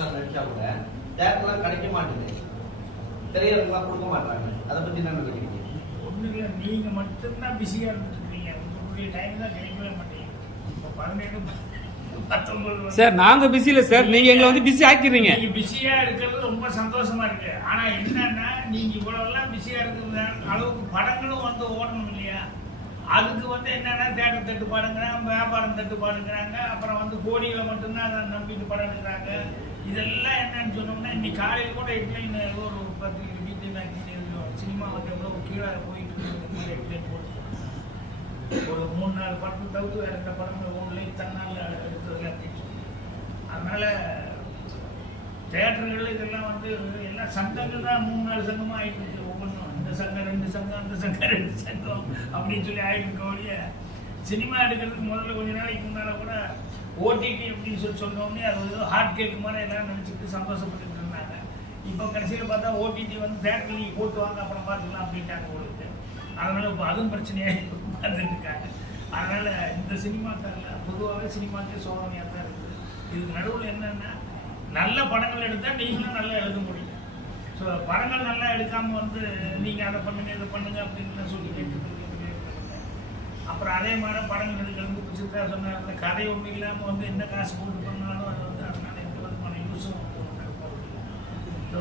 Sir நடிச்சா கூட தேட்டர்லாம் கிடைக்க மாட்டேங்குது, திரையரங்கெல்லாம் கொடுக்க மாட்டாங்க. அதை பத்தி என்ன நினைக்கிறீங்க? ஒண்ணு இல்லை, நீங்க மட்டும்தான் பிஸியா இருந்துட்டு இருக்கீங்க, உங்களுடைய டைம் தான் கிடைக்கவே மாட்டேங்குது. இப்போ 17-19 சார் நாங்க பிஸி இல்ல சார், நீங்க எங்களை வந்து பிஸி ஆக்கிடுறீங்க. நீங்க பிஸியா இருக்கிறது ரொம்ப சந்தோஷமா இருக்கு. ஆனா என்னன்னா நீங்க இவ்வளவெல்லாம் பிஸியா இருக்கிற அளவுக்கு படங்களும் வந்து ஓடணும் இல்லையா? அதுக்கு வந்து என்னன்னா தேட்டர் தட்டுப்பாடுங்கிறாங்க, வியாபாரம் தட்டுப்பாடுங்கிறாங்க, அப்புறம் வந்து கோடிகளை மட்டும்தான் அதை நம்பிட்டு படம் எடுக்கிறாங்க. இதெல்லாம் என்னன்னு சொன்னோம்னா இன்னைக்கு காலையில் கூட ஹெட்லைன் ஏதோ ஒரு பத்திரிகை சினிமா வந்து எவ்வளோ கீழே போயிட்டு இருக்கு ஹெட்லைன் போட்டு ஒரு 3-4 படத்தை தவிர்த்து வேற எந்த படங்கள் ஒன்றுல தன்னால் எடுத்ததில்லை அப்படின்னு சொல்லி. அதனால தேட்டர்கள் இதெல்லாம் வந்து எல்லாம் சங்கங்கள் தான் 3-4 சங்கமாக ஆகிட்டு இருக்கு. ஒவ்வொன்றும் இந்த சங்கம் 2 சங்கம், அந்த சங்கம் 2 சங்கம் அப்படின்னு சொல்லி ஆகிட்டு இருக்க ஒழிய சினிமா எடுக்கிறதுக்கு முதல்ல கொஞ்ச நாளைக்கு முன்னால் கூட ஓடிடி அப்படின்னு சொல்லி சொன்னோடனே அது ஏதோ ஹார்ட் கேக் மாதிரி எல்லாம் நினச்சிட்டு சந்தோஷப்பட்டு இருந்தாங்க. இப்போ கடைசியில் பார்த்தா ஓடிடி வந்து தேட்டர் நீங்கள் போட்டு வாங்க அப்புறம் பார்த்துக்கலாம் அப்படின்ட்டாங்க உங்களுக்கு. அதனால இப்போ அதுவும் பிரச்சனையாக பார்த்துட்டு இருக்காங்க. அதனால இந்த சினிமாக்காரில் பொதுவாகவே சினிமாக்கே சோதனையாக தான் இருக்குது. இதுக்கு நடுவில் என்னென்னா நல்ல படங்கள் எடுத்தால் நீங்களும் நல்லா எழுத முடியும். ஸோ படங்கள் நல்லா எடுக்காமல் வந்து நீங்கள் அதை பண்ணுங்க இதை பண்ணுங்க அப்படின்னு சொல்லி கேட்டுருக்கீங்க. அப்புறம் அதே மாதிரி படங்கள் எடுக்கிறது சித்தா சொன்னார், கதை ஒன்றும் இல்லாமல் வந்து என்ன காசு போட்டு பண்ணாலும் அது வந்து அதனால எந்த விதமான யூஸும் ஸோ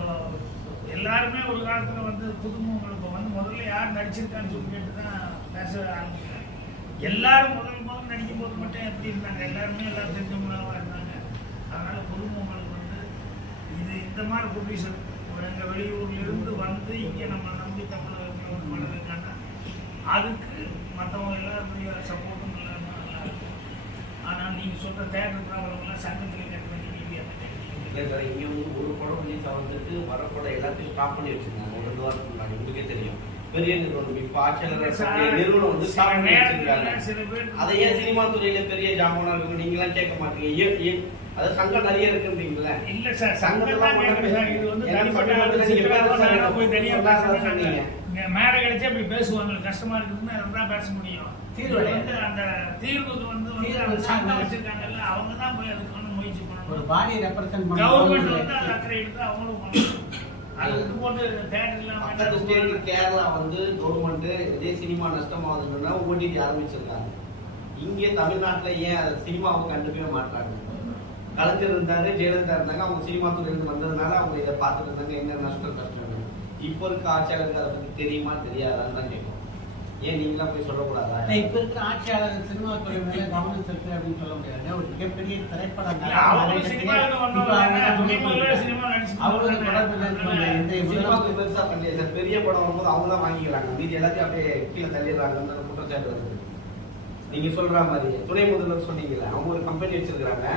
எல்லாருமே ஒரு காலத்தில் வந்து புதுமுகங்களுக்கு வந்து முதல்ல யார் நடிச்சிருக்கான்னு சொல்லி கேட்டு தான் பேச ஆரம்பிக்கிறாங்க. எல்லாரும் முதல் நடிக்கும் போது மட்டும் எப்படி இருந்தாங்க, எல்லாருமே எல்லாரும் தெரிஞ்சவங்களாக இருந்தாங்க. அதனால புதுமுகங்களுக்கு வந்து இது இந்த மாதிரி ப்ரொடியூசர் எங்கள் வெளியூர்லேருந்து வந்து இங்கே நம்ம நம்பி தமிழக பண்ணுறதுக்கான அதுக்கு மற்றவங்க எல்லாருடைய சப்போர்ட்டும் நல்லா இருக்கும். ஆனால் நீங்கள் சொல்கிற தேட்டர் ப்ராப்ளம்லாம் சங்கத்தில் கேட்க வேண்டிய நீதி இல்லை சார். இங்கே வந்து ஒரு படம் ரிலீஸ் ஆகிறதுக்கு வர படம் எல்லாத்தையும் ஸ்டாப் பண்ணி வச்சுருந்தாங்க ஒரு 2 வாரத்துக்கு முன்னாடி. உங்களுக்கே தெரியும், பெரிய நிறுவனம் இப்போ ஆட்சியாளர் நிறுவனம் வந்து ஸ்டாப் பண்ணி வச்சிருக்காங்க. அதை ஏன் சினிமா துறையில பெரிய ஜாமானா இருக்கு நீங்களாம் கேட்க மாட்டீங்க? அது சங்கம் நிறைய இருக்குன்றீங்களா? இல்லை சார், சங்கம்லாம் இது வந்து மேடை கிடைச்சா இப்படி பேசுவாங்க, கஷ்டமா இருக்குதுன்னு அதுதான் பேச முடியும். தீர்வு வந்து அந்த தீர்வுக்கு வந்து சங்கம் வச்சிருக்காங்கல்ல, அவங்க தான் போய் அதுக்கு வந்து முயற்சி பண்ணணும். ஒரு பாடி ரெப்ரசன்ட் பண்ணணும். கவர்மெண்ட் வந்து அது அக்கறை எடுத்து அவங்களும் பண்ணணும். அது விட்டு போட்டு தேட்டர் இல்லாம கேரளா வந்து கவர்மெண்ட் இதே சினிமா நஷ்டமாகுதுன்னா ஓடிடி ஆரம்பிச்சிருக்காங்க. இங்கே தமிழ்நாட்டுல ஏன் சினிமாவை கண்டுக்கவே மாட்டாங்க? கலைஞர் இருந்தாரு, ஜெயலலிதா இருந்தாங்க, அவங்க சினிமா துறையிலிருந்து வந்ததுனால அவங்க இதை பார்த்துட்டு இருந்தாங்க என்ன நஷ்டம் கஷ்டம். இப்போ இருக்க ஆட்சியாளருக்கு அதை பத்தி தெரியுமா தெரியாதான்னு தான் கேட்கும். ஏன் நீங்களாம் போய் சொல்லக்கூடாதா? இப்ப இருக்கிற ஆட்சியாளர் சினிமா துறை மேல கவனம் செலுத்து அப்படின்னு சொல்ல முடியாது. ஒரு மிகப்பெரிய திரைப்படம் பெருசா பண்ணி பெரிய படம் வரும்போது அவங்க தான் வாங்கிக்கிறாங்க, மீதி எல்லாத்தையும் அப்படியே கீழே தள்ளிடுறாங்கன்னு குற்றச்சாட்டு வருது. நீங்க சொல்ற மாதிரி துணை முதல்வர் சொன்னீங்கல்ல, அவங்க ஒரு கம்பெனி வச்சிருக்காங்க,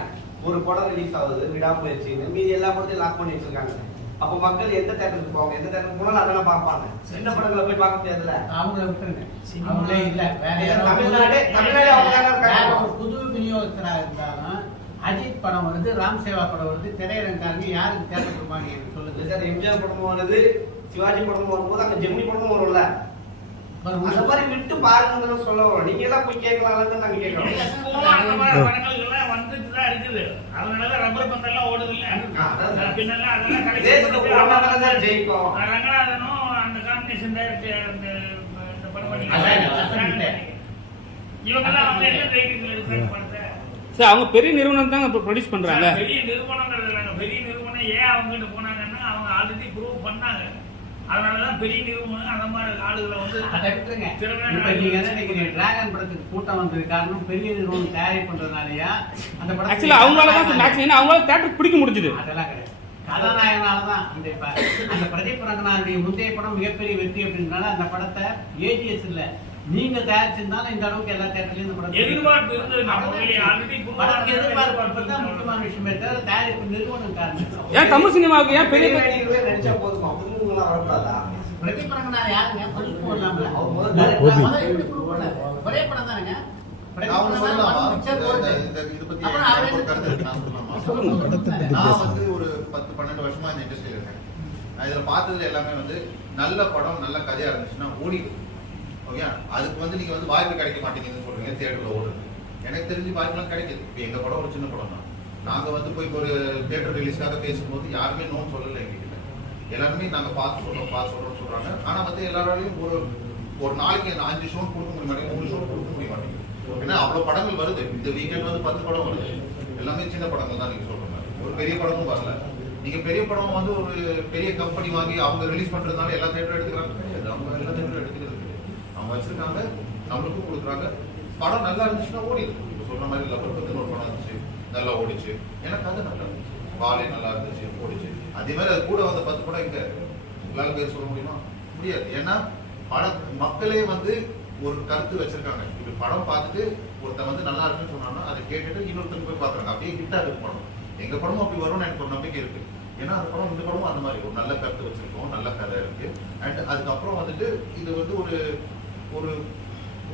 ஒரு படம் ரிலீஸ் ஆகுது விடாமுயற்சின்னு, மீதி எல்லா படத்தையும் லாக் பண்ணி வச்சிருக்காங்க. அப்ப மக்கள் எந்த தேட்டருக்கு போவாங்க? எந்த தேட்டருக்கு போனாலும் அதெல்லாம் பார்ப்பாங்க. சின்ன படங்களை போய் பார்க்க முடியாதுல்ல. அவங்கள விட்டுருங்க, அவங்களே இல்ல. தமிழ்நாடு ஒரு புது விநியோகஸ்தரா இருந்தாலும் அஜித் படம் வருது, ராம் சேவா படம் வருது, திரையரங்காரங்க யாருக்கு தேட்டர் கொடுப்பாங்க சொல்லுங்க சார். எம்ஜிஆர் படமும் வருது, சிவாஜி படமும் வரும்போது அங்க ஜெமினி படமும் வரும்ல, அந்த மாதிரி விட்டு பாருங்க சொல்ல வரும். நீங்க எல்லாம் போய் கேட்கலாம்னு நாங்க கேட்கறோம். வந்துட்டுதான் இருக்குது, அதனாலதான் ரப்பர் பந்தெல்லாம் ஓடுது இல்ல. பின்னெல்லாம் அதெல்லாம் ஜெயிக்கும். ரங்கநாதனும் அந்த காம்பினேஷன் டைரக்டர் இந்த படம் இவங்கெல்லாம் வந்து என்ன தைரியத்தில் எடுக்கிற படத்தை சார் அவங்க பெரிய நிறுவனம் தான் ப்ரொடியூஸ் பண்றாங்க. பெரிய நிறுவனங்கிறது இல்லைங்க. பெரிய நிறுவனம் ஏன் அவங்ககிட்ட போனாங்கன்னா அவங்க ஆல்ரெடி ப்ரூவ் பண்ணாங்க. அதனாலதான் பெரிய நிறுவனம் அந்த மாதிரி ஆளுகளை வந்து டிராகன் படத்துக்கு கூட்டம் வந்தது காரணம் பெரிய நிறுவனம் தயாரி பண்றதுனாலயா? அந்த படம் ஆக்சுவலா அவங்களால அவங்களால தியேட்டர் பிடிக்க முடிஞ்சது. அதெல்லாம் கிடையாது, கதாநாயகனாலதான். அந்த பிரதீப் ரங்கநாதனுடைய முந்தைய படம் மிகப்பெரிய வெற்றி அப்படின்றனால அந்த படத்தை ஏஜிஎஸ் இல்ல நீங்க தயாரிச்சிருந்தாலும் இந்த அளவுக்கு எல்லா தேட்டர்லயும் இந்த படம் எதிர்பார்ப்பு முக்கியமான விஷயமே தவிர தயாரிப்பு நிறுவனம் காரணம். ஏன் தமிழ் சினிமாவுக்கு ஏன் பெரிய நடிச்சா போதுமா? புதுமுகங்களா வரக்கூடாதா? பிரதீப் ரங்கநாதன் யாருங்க? புதுசு போடலாம்ல, ஒரே படம் தானுங்க. ஒரு 10-12 வருஷமா இந்த இண்டஸ்ட்ரியில இருக்கேன். நான் இதுல பார்த்ததுல எல்லாமே வந்து நல்ல படம் நல்ல கதையா இருந்துச்சுன்னா ஓடிடும். ஓகே, அதுக்கு வந்து நீங்க வந்து வாய்ப்பு கிடைக்க மாட்டேங்குதுன்னு சொல்றீங்க, தியேட்டர்ல ஓடுது. எனக்கு தெரிஞ்சு வாய்ப்புலாம் கிடைக்குது. இப்போ எங்க படம் ஒரு சின்ன படம் தான், நாங்க வந்து போய் ஒரு தியேட்டர் ரிலீஸ்க்காக பேசும்போது யாருமே நோன்னு சொல்லலை எங்ககிட்ட. எல்லாருமே நாங்க பார்த்து சொல்றோம் சொல்றாங்க. ஆனா வந்து எல்லாராலையும் ஒரு நாளைக்கு 5 ஷோ கொடுக்க முடிய மாட்டேங்குது, 3 ஷோ கொடுக்க முடிய மாட்டேங்குது. ஏன்னா அவ்வளவு படங்கள் வருது. இந்த வீக்கெண்ட் வந்து 10 படம் வருது. எல்லாமே சின்ன படங்கள் தான் நீங்க சொல்ற மாதிரி. ஒரு பெரிய படமும் வரல. நீங்க பெரிய படம் வந்து ஒரு பெரிய கம்பெனி வாங்கி அவங்க ரிலீஸ் பண்றதுனால எல்லா தியேட்டரும் எடுத்துக்கிறாங்க. அவங்க எல்லா தியேட்டரும் எடுத்துக்கிறது. அவங்க வச்சிருக்காங்க, நம்மளுக்கும் கொடுக்குறாங்க. படம் நல்லா இருந்துச்சுன்னா ஓடிடுது. இப்போ சொல்ற மாதிரி லப்பர் பத்துன்னு ஒரு படம் இருந்துச்சு, நல்லா ஓடிச்சு. எனக்கு அது நல்லா இருந்துச்சு. வாழை நல்லா இருந்துச்சு, ஓடிச்சு. அதே மாதிரி அது கூட வந்த 10 படம் இங்க எல்லாரும் பேர் சொல்ல முடியுமா? முடியாது. ஏன்னா மக்களே வந்து ஒரு கருத்து வச்சிருக்காங்க. இப்படி படம் பார்த்துட்டு ஒருத்தன் வந்து நல்லா இருக்குன்னு சொன்னாங்கன்னா அதை கேட்டுட்டு இன்னொருத்தருக்கு போய் பாக்குறாங்க. அப்படியே ஹிட் ஆகுது படம். எங்க படமும் அப்படி வரும்னு எனக்கு ஒரு நம்பிக்கை இருக்கு. ஏன்னா அந்த படம் இந்த படமும் அந்த மாதிரி ஒரு நல்ல கருத்து வச்சிருக்கோம், நல்ல கதை இருக்கு. அண்ட் அதுக்கப்புறம் வந்துட்டு இது வந்து ஒரு ஒரு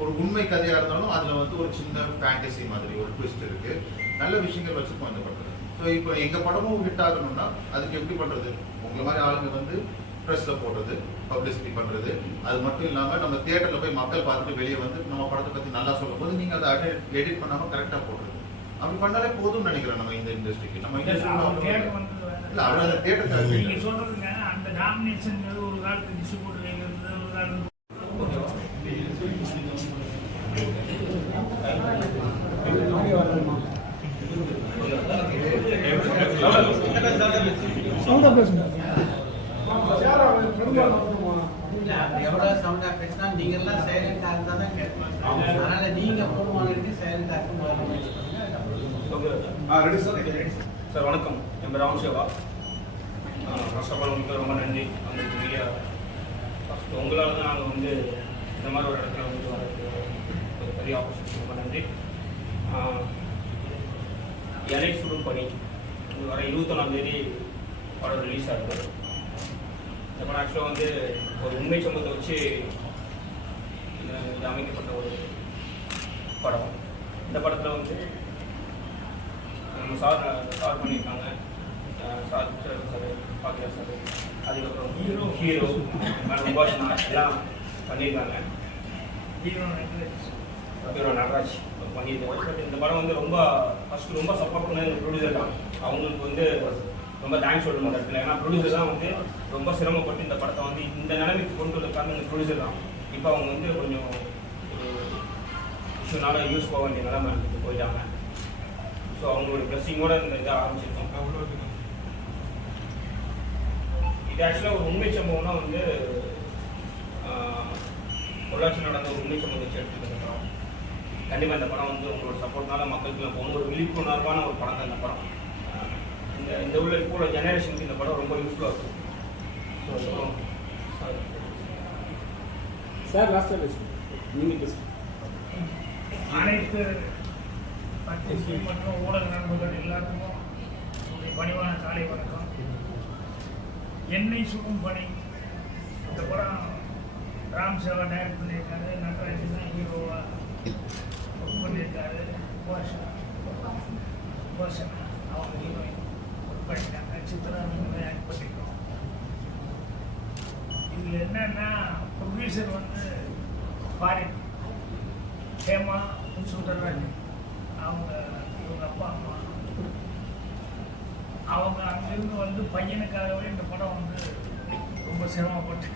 ஒரு உண்மை கதையா இருந்தாலும் அதுல வந்து ஒரு சின்ன ஃபேண்டசி மாதிரி ஒரு ட்விஸ்ட் இருக்கு. நல்ல விஷயங்கள் வச்சிருக்கோம் இந்த படத்துல. ஸோ இப்போ எங்க படமும் ஹிட் ஆகணும்னா அதுக்கு எப்படி பண்றது? உங்களை மாதிரி ஆளுங்க வந்து ப்ரெஸ்ல போடுறது, பப்ளிசிட்டி பண்றது. அது மட்டும் இல்லாம நம்ம தியேட்டர்ல போய் மக்கள் பார்த்துட்டு வெளியே வந்து நம்ம படத்தை பத்தி நல்லா சொல்லும் போது நீங்க அதை எடிட் பண்ணாம கரெக்டா போடுறது. அப்படி பண்ணாலே போதும்னு நினைக்கிறேன் நம்ம இந்த இண்டஸ்ட்ரிக்கு. நம்ம இண்டஸ்ட்ரி இல்ல அவர் அந்த தியேட்டர் நீங்க சொல்றதுங்க அந்த டாமினேஷன் ஒரு காலத்து டிஸ்ட்ரிபியூட்டர் இருந்தது, ஒரு காலத்து எவ்வளவு சவுண்டா பேசினா நீங்க எல்லாம் சைலண்டா இருந்தா தான் கேட்கணும். அதனால நீங்க போடுவாங்க சைலண்டா இருக்கும். சார் வணக்கம், என் பேர் Ram Seva. First of all உங்களுக்கு ரொம்ப நன்றி. அந்த மீடியா ஃபர்ஸ்ட் உங்களால் தான் நாங்கள் வந்து இந்த மாதிரி ஒரு இடத்துல வந்து வரதுக்கு ஒரு பெரிய ஆப்பர்ச்சுனிட்டி. ரொம்ப நன்றி. இலை சுடும் பணி இது வர 21ஆம் தேதி படம் ரிலீஸ் ஆகுது. இந்த படம் ஆக்சுவலாக வந்து ஒரு உண்மை சம்பவத்தை வச்சு இது அமைக்கப்பட்ட ஒரு படம். இந்த படத்தில் வந்து நம்ம சார் பண்ணியிருக்காங்க. சார் பாக்கியா சார், அதுக்கப்புறம் ஹீரோ உபாசனா எல்லாம் பண்ணியிருக்காங்க. ஹீரோ நடராஜ் பண்ணியிருக்காங்க. இந்த படம் வந்து ஃபஸ்ட்டு ரொம்ப சப்போர்ட் பண்ணது இந்த ப்ரொடியூசர் தான். அவங்களுக்கு வந்து ரொம்ப தேங்க்ஸ் சொல்ல மாட்டேன். ஏன்னா ப்ரொடியூசர் தான் வந்து ரொம்ப சிரமப்பட்டு இந்த படத்தை வந்து இந்த நிலைமைக்கு கொண்டு வந்த காரணம் இந்த ப்ரொடியூசர் தான். இப்போ அவங்க வந்து கொஞ்சம் ஒரு இஷ்யூனால யூஸ் போக வேண்டிய நிலைமை எடுத்துட்டு போயிட்டாங்க. ஸோ அவங்களோட பிளஸிங்கோட இந்த இதை ஆரம்பிச்சிருக்கோம். இது ஆக்சுவலாக ஒரு உண்மை சம்பவம்னா வந்து பொள்ளாச்சி நடந்த ஒரு உண்மை சம்பவம் வச்சு எடுத்துக்கிட்டோம். கண்டிப்பாக இந்த படம் வந்து உங்களோட சப்போர்ட்னால மக்களுக்கு போகணும். ஒரு விழிப்புணர்வான ஒரு படம் தான் இந்த படம். இந்த உள்ள இப்போ உள்ள ஜெனரேஷனுக்கு இந்த படம் ரொம்ப யூஸ்ஃபுல்லாக இருக்கும். ஸோ சார் லாஸ்ட்டாக பேசுங்க, நீங்கள் பேசுங்க. அனைத்து பத்திரிகை மற்றும் ஊடக நண்பர்கள் எல்லாருக்கும் பணிவான காலை வணக்கம். எண்ணெய் சுடும் பணி இந்த படம் ராம் சேவா டைரக்ட் பண்ணியிருக்காரு. நடராஜன் தான் ஹீரோவா ஒர்க் பண்ணியிருக்காரு. உபாசனா அவங்க ஹீரோயின் ஒர்க் பண்ணியிருக்காங்க. சித்ரா நீங்கள் ஆக்ட் பண்ணியிருக்கோம். இதில் என்னன்னா ப்ரொடியூசர் வந்து ஃபாரின் ஹேமா சுந்தரராஜ், இவங்க அப்பா அம்மா அவங்க அங்கிருந்து வந்து பையனுக்காகவே இந்த படம் வந்து ரொம்ப சிரமப்பட்டு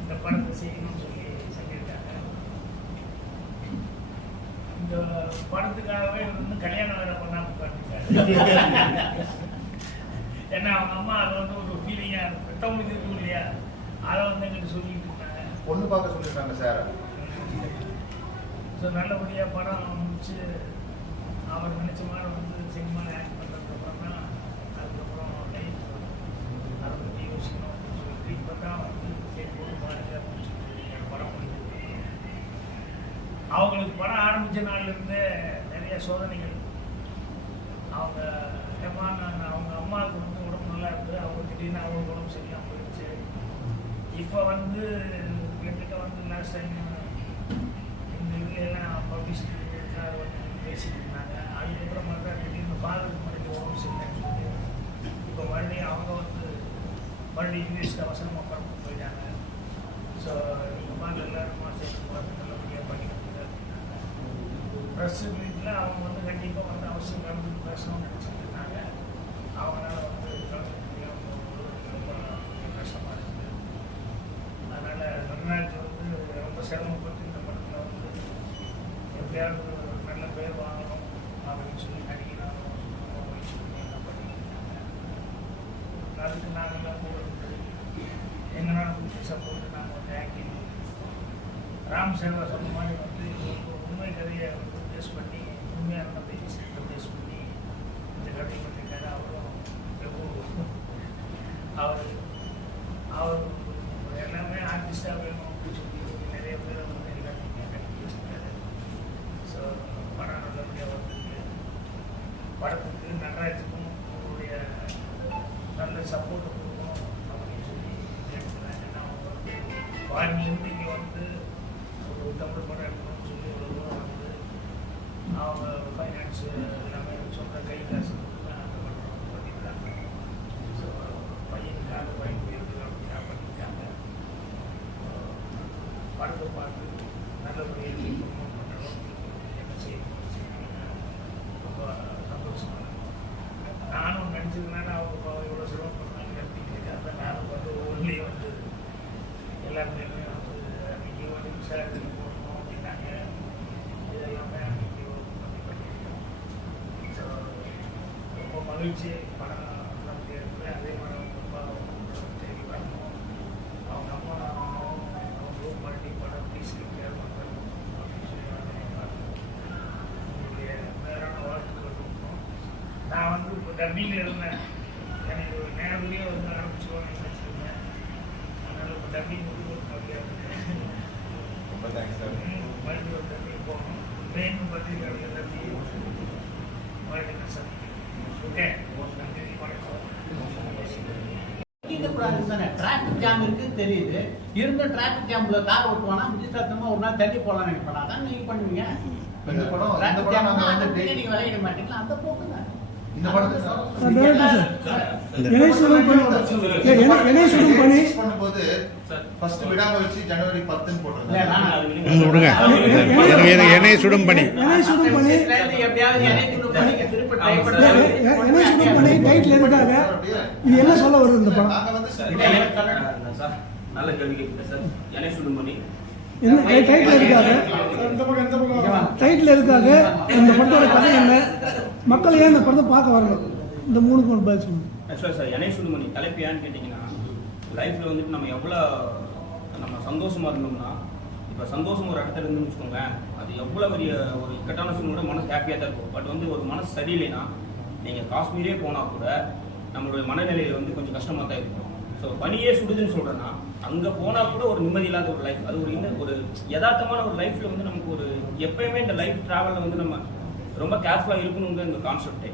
இந்த படத்தை செய்யணும்னு சொல்லி செஞ்சிருக்காங்க. இந்த படத்துக்காகவே வந்து கல்யாணம் வேலை பண்ணாமல் பண்ணிருக்காங்க. ஏன்னா அவங்க அம்மா அதை வந்து ஒரு ஃபீலிங்கா பெற்றவங்களுக்கு இருக்கும் இல்லையா, அதை வந்து எங்கிட்ட சொல்லிட்டு இருந்தாங்க. பொண்ணு பார்க்க சொல்லியிருக்காங்க சார். ஸோ நல்லபடியாக படம் முடிச்சு அவர் நினச்ச மாதிரி வந்து சினிமாவில் ஆக்ட் பண்ணுறதுக்கப்புறம் தான் அதுக்கப்புறம் லைஃப் அதை பற்றி யோசிக்கணும் அப்படின்னு சொல்லிட்டு இப்போ தான் வந்து சரி போட்டு பாருங்க அப்படின்னு சொல்லி என் படம் முடிஞ்சு. அவங்களுக்கு படம் ஆரம்பித்த நாள்லேருந்தே நிறைய சோதனைகள். அவங்க அவங்க அம்மாவுக்கு வந்து உடம்பு நல்லா இருந்தது. அவங்க திடீர்னு அவங்க உடம்பு சரியாக போயிடுச்சு. இப்போ வந்து என்கிட்ட வந்து லாஸ்ட் டைம் இந்த இதுலாம் பப்ளிசிட்டிக்காக வந்து பேசிட்டு இருந்தாங்க. அதுக்கப்புறம் பார்த்தா திடீர்னு ஃபாதருக்கு மறுபடியும் உடம்பு சரியில்லைன்னு சொல்லி இப்போ மறுபடியும் அவங்க வந்து மறுபடியும் இங்கிலீஷில் அவசரமாக படத்துக்கு போயிட்டாங்க. ஸோ நீங்கள் பார்த்து எல்லாருமா சேர்த்து பார்த்து நல்லபடியாக பண்ணிக்கிட்டு ப்ரெஸ் மீட்டில் அவங்க வந்து கண்டிப்பாக வந்து அவசியம் கலந்து பேசணும்னு நினச்சிட்டு அவங்களால வந்து கலந்துக்க முடியாமல் ரொம்ப கஷ்டமாக இருக்குது. அதனால் நடராஜ் வந்து ரொம்ப சிரமப்பட்டு இந்த படத்தில் வந்து எப்படியாவது ஒரு நல்ல பேர் வாங்கணும் அப்படின்னு சொல்லி நடிகனாலும் முயற்சி பண்ணி எல்லாம் பண்ணியிருக்காங்க. அதுக்கு நாங்கள்லாம் கூட எங்களால் முடிஞ்ச சப்போர்ட் நாங்கள் வந்து ஆக்டிவ் ராம் சேவா சொன்ன மாதிரி வந்து ஒரு உண்மை கதையை வந்து பேஸ் பண்ணி உண்மையாக நடந்த இன்சிடென்ட்டை பேஸ் பண்ணி இந்த கதையை பண்ணியிருக்காரு. அவர் எல்லாமே ஆர்டிஸ்டாக வேணும் அப்படின்னு சொல்லி நிறைய பேர் வந்து எல்லாத்தையுமே கட்டி வச்சுருக்காரு. ஸோ படம் நல்லபடியாக வந்திருக்கு. படத்துக்கு நடராஜுக்கும் அவருடைய நல்ல சப்போர்ட்டை கொடுக்கணும் அப்படின்னு சொல்லி கேட்டுக்கிறாங்க. ஏன்னா அவங்க வந்து ஃபாரின்லேருந்து இங்கே வந்து ஒரு தமிழ் படம் எடுக்கணும்னு சொல்லி ஒரு தூரம் வந்து அவங்க ஃபைனான்ஸ் எல்லாமே சொந்த கை காசு அந்த படம் பண்ணியிருக்காங்க. ஸோ பையனுக்காக பையன் போயிருக்கு அப்படின்னா பண்ணியிருக்காங்க. படத்தை பார்த்து நல்லபடியாக ப்ரொமோட் பண்ணணும் என்ன செய்யணும் ரொம்ப சந்தோஷமாக இருக்கும். நானும் நடிச்சதுனால அவங்க இவ்வளோ சிரமம் பண்ணாங்க அப்படின்னு அதை நானும் வந்து ஒவ்வொன்றிலையும் வந்து எல்லாத்துலேயுமே வந்து அன்றைக்கி வந்து விசாரணை போடணும் அப்படின்னாங்க. இதெல்லாமே அன்றைக்கி பண்ணி பண்ணியிருக்கோம். ஸோ ரொம்ப மகிழ்ச்சி. படம் நமக்கு இருக்குது. அதே மாதிரி அவங்க அப்பா தேடி வரணும். அவங்க அம்மா அவங்க ரூம் பண்ணி படம் ப்ளீஸ்க்கு கேர் பண்ணணும் அப்படின்னு சொல்லி உங்களுடைய மேலான வாழ்த்துக்கள் கொடுக்கணும். நான் வந்து இப்போ டப்பிங்கில் இருந்தேன். எனக்கு ஒரு நேரத்துலேயே வந்து ஆரம்பிச்சுக்கோன்னு நினச்சிருந்தேன். அதனால் இப்போ டப்பிங் வந்து ஒரு கவியாக இருக்கேன். ரொம்ப தேங்க்ஸ் சார். மறுபடியும் ஒரு டப்பிங் போகணும். மெயின் பத்திரிக்கை டப்பி மறுபடியும் சந்திக்கிறேன். ஓகே, நன்றி, வணக்கம். டிராபிக் ஜாம் இருக்குன்னு தெரியுது. இருந்த டிராபிக் ஜாம்ல கார் ஓட்டுவானா மினிஸ்டர் ஒரு நாள் தள்ளி போலாம் நினைப்பா. அதான் நீங்க பண்ணுவீங்க. இந்த படம் டிராபிக் ஜாம் நாங்க அந்த வந்து நீங்க விளையாட மாட்டீங்களா? அந்த போக்கு தான் இந்த படத்தை பண்ணும்போது ஃபர்ஸ்ட் விடாம வச்சு ஜனவரி 10 போட்டுருந்தாங்க. விடுங்க. எண்ணெய் சுடும் பணி எப்படியாவது எண்ணெய் சுடும் பண்ணிக்க திருப்பி ட்ரை என்ன சுடும் பண்ணி டைட்டில் இருக்காங்க. இது என்ன சொல்ல வருது இந்த படம்? நாங்க வந்து சார் நல்ல கேள்வி கேட்குறேன் சார். எண்ணெய் சுடும் பணி என்ன டைட்டில் இருக்காங்க? டைட்டில் இருக்காங்க. இந்த படத்தோட கதை என்ன? மக்கள் ஏன் இந்த படத்தை பார்க்க வரணும்? இந்த மூணுக்கு ஒரு பதில் சொல்லுங்க. ஆக்சுவலாக சார் எண்ணெய் சுடும் பணி தலைப்பு ஏன்னு கேட்டிங்கன்னா, லைஃப்பில் வந்துட்டு நம்ம எவ்வளோ நம்ம சந்தோஷமாக இருந்தோம்னா, இப்போ சந்தோஷம் ஒரு இடத்துல இருந்துன்னு வச்சுக்கோங்களேன், அது எவ்வளோ பெரிய ஒரு இக்கட்டான சூழ்நிலை மனசு ஹாப்பியாக தான் இருக்கும். பட் வந்து ஒரு மனசு சரியில்லைன்னா நீங்கள் காஷ்மீரே போனால் கூட நம்மளுடைய மனநிலையில் வந்து கொஞ்சம் கஷ்டமாக தான் இருக்கும். ஸோ பனியே சுடுதுன்னு சொல்கிறேன்னா, அங்கே போனால் கூட ஒரு நிம்மதி இல்லாத ஒரு லைஃப், அது ஒரு யதார்த்தமான ஒரு லைஃப்பில் வந்து நமக்கு ஒரு எப்பயுமே இந்த லைஃப் ட்ராவலில் வந்து நம்ம ரொம்ப கேர்ஃபுல்லாக இருக்கணுங்கிற இந்த கான்செப்டே.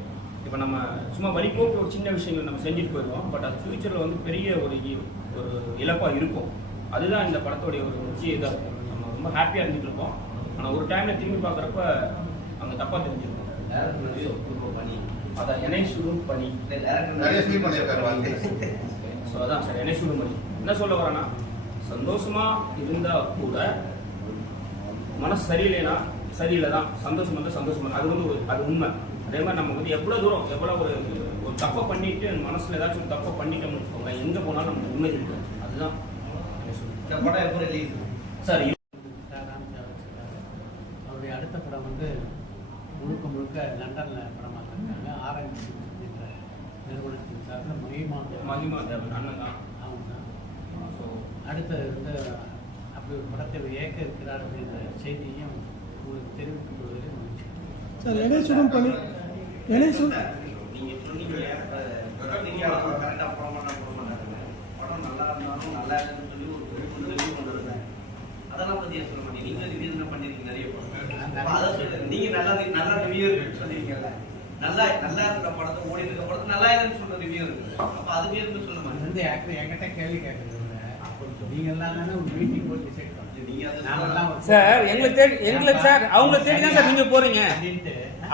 இப்போ நம்ம சும்மா வழிபோக்கு ஒரு சின்ன விஷயங்கள் நம்ம செஞ்சுட்டு போயிடுவோம். பட் அது ஃப்யூச்சரில் வந்து பெரிய ஒரு இழப்பாக இருக்கும். அதுதான் இந்த படத்தோடைய ஒரு முக்கிய இதாக இருக்கும். நம்ம ரொம்ப ஹாப்பியாக இருந்துட்டு இருப்போம். ஆனால் ஒரு டைமில் திரும்பி பார்க்குறப்ப அங்கே தப்பாக தெரிஞ்சிருக்கும். பனி அதான் எண்ணெய் சுடும் பனி நிறைய ஃபீல் பண்ணியிருக்காரு வாழ்க்கை. ஸோ அதான் சார் எண்ணெய் சுடும் பனி. என்ன சொல்ல வரேன்னா, சந்தோஷமாக இருந்தால் கூட மனசு சரியில்லைன்னா சரியில்லை தான். சந்தோஷம் வந்து சந்தோஷம் அது வந்து அது உண்மை. அதே மாதிரி நம்ம வந்து எவ்வளோ தூரம் எவ்வளோ ஒரு தப்பை பண்ணிட்டு மனசில் ஏதாச்சும் ஒரு தப்பை பண்ணிட்டோம்னு வச்சுக்கோங்க, எங்கே போனாலும் நமக்கு நிம்மதி இருக்குது. அதுதான் இந்த படம் எப்போ ரிலீஸ் சார். அவருடைய அடுத்த படம் வந்து முழுக்க முழுக்க லண்டனில் படமாக இருக்காங்க. ஆரஞ்சு நிறுவனத்தின் சார்பில் மகிமா தேவன் அண்ணன் தான். அவங்க தான். ஸோ அடுத்த வந்து அப்படி ஒரு படத்தை இயக்க இருக்கிறார் அப்படின்ற செய்தியும் உங்களுக்கு தெரிவிக்கும் பொழுது மகிழ்ச்சி. சார் எண்ணெய் சுடும் பண்ணி எண்ணெய் சுடும் நீங்கள் சொன்னீங்க கரெக்டாக படம் நல்லா இருந்தாலும் நல்லா இருக்குன்னு சொல்லி ஒரு ரிவ்யூ கொண்டு வருவேன். அதெல்லாம் பற்றி சொல்ல மாட்டேங்க. நீங்கள் ரிவ்யூ என்ன பண்ணியிருக்கீங்க நிறைய படம். அதை சொல்லுங்கள். நீங்கள் நல்லா ரிவ்யூ சொல்லியிருக்கீங்கல்ல, நல்லா இருக்கிற படத்தை ஓடி இருக்கிற படத்தை நல்லா இல்லைன்னு சொல்ற ரிவ்யூ இருக்குது. அப்போ அதுவே இருந்து சொல்ல மாட்டேன். வந்து ஆக்சுவலி என்கிட்ட கேள்வி கேட்கறது நீங்க எல்லாம் ஒரு மீட்டிங் போட்டு டிசைட் பண்ணுங்க. சார் எங்களை சார் அவங்களை தேடி தான் சார் நீங்க போறீங்க.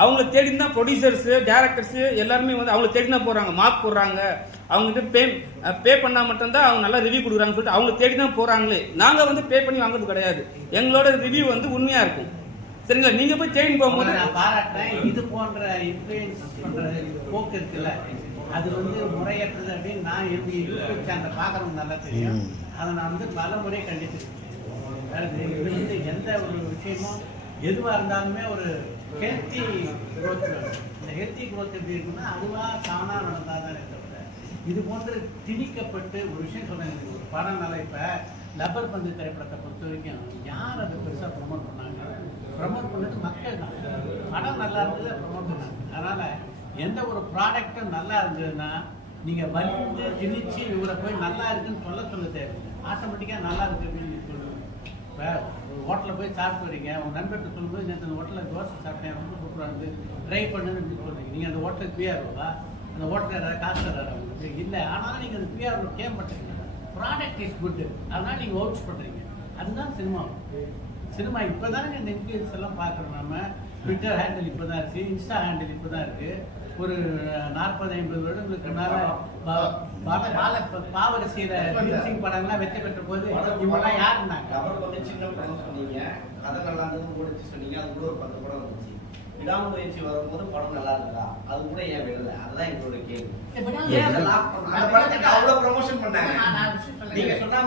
அவங்களை தேடி தான் ப்ரொடியூசர்ஸ் டைரக்டர்ஸ் எல்லாருமே வந்து அவங்களை தேடி தான் போறாங்க. மார்க் போடுறாங்க. அவங்ககிட்ட பே பண்ணா மட்டும்தான் அவங்க நல்லா ரிவ்யூ கொடுக்குறாங்கன்னு சொல்லிட்டு அவங்களை தேடி தான் போறாங்களே. நாங்க வந்து பே பண்ணி வாங்குறது கிடையாது. எங்களோட ரிவ்யூ வந்து உண்மையா இருக்கும். சரிங்களா? நீங்க போய் தேடி போகும்போது நான் பாராட்டுறேன். இது போன்ற இன்ஃப்ளூயன்ஸ் பண்ற போக்கு இருக்குல்ல, அது வந்து முறையற்றது அப்படின்னு நான் யூடியூப் சேனல் பார்க்குறவங்க நல்லா தெரியும். அதை நான் வந்து பல முறை கண்டிச்சிருக்கேன். அதாவது இது வந்து எந்த ஒரு விஷயமும் எதுவாக இருந்தாலுமே ஒரு ஹெல்த்தி குரோத் வேணும். இந்த ஹெல்த்தி குரோத் எப்படி இருக்குன்னா அதுவாக தானாக நடந்தால் தானே தவிர இது போன்று திணிக்கப்பட்டு ஒரு விஷயம் சொல்கிறேன். ஒரு படம் நல்லா இப்போ லப்பர் பந்து திரைப்படத்தை பொறுத்த வரைக்கும் யார் அதை பெருசாக ப்ரொமோட் பண்ணாங்க? ப்ரொமோட் பண்ணது மக்கள் தான். படம் நல்லா இருந்தது ப்ரொமோட் பண்ணாங்க. அதனால் எந்த ஒரு ப்ராடக்டும் நல்லா இருந்ததுன்னா நீங்கள் வலிந்து திணிச்சு இவரை போய் நல்லா இருக்குன்னு சொல்ல தேவையில்லை. ஆட்டோமேட்டிக்காக நல்லா இருக்கு அப்படின்னு சொல்லுவேன். இப்போ ஹோட்டலில் போய் சாப்பிட்டு வரீங்க, உங்கள் நண்பர்கிட்ட சொல்லும்போது நேற்று அந்த ஹோட்டலில் தோசை சாப்பிட்டேன் ரொம்ப சூப்பராக இருந்து ட்ரை பண்ணுன்னு அப்படின்னு சொல்கிறீங்க. நீங்கள் அந்த ஹோட்டலுக்கு பிஆர்ஓவா? அந்த ஹோட்டலில் ஏதாவது காசு தர்றாரு உங்களுக்கு? இல்லை. ஆனாலும் நீங்கள் அந்த பிஆர்ஓ கேம் பண்ணுறீங்க. ப்ராடக்ட் இஸ் குட்டு, அதனால் நீங்கள் வவுச் பண்ணுறீங்க. அதுதான் சினிமா. சினிமா இப்போ தானே இந்த இன்ஃப்ளூயன்ஸ் எல்லாம் பார்க்குறோம். நம்ம ட்விட்டர் ஹேண்டில் இப்போ தான் இருக்குது, இன்ஸ்டா ஹேண்டில் இப்போ தான் இருக்குது. ஒரு 40-50 வருடங்களுக்கு முன்னால் பாவரசியில் படம்லாம் வெற்றி பெற்ற போது இவங்கெல்லாம் யார் இருந்தாங்க? அவர் கொஞ்சம் சின்ன படம் சொன்னீங்க, கதை நல்லா இருந்தது ஓடிச்சு சொன்னீங்க. அது கூட ஒரு 10 படம் வந்துச்சு. விடாமுயற்சி வரும்போது படம் நல்லா இருக்கா? அது கூட ஏன் விடல? அதுதான் எங்களோட கேள்வி. அவ்வளவு ப்ரமோஷன் பண்ணாங்க. நீங்க சொன்னா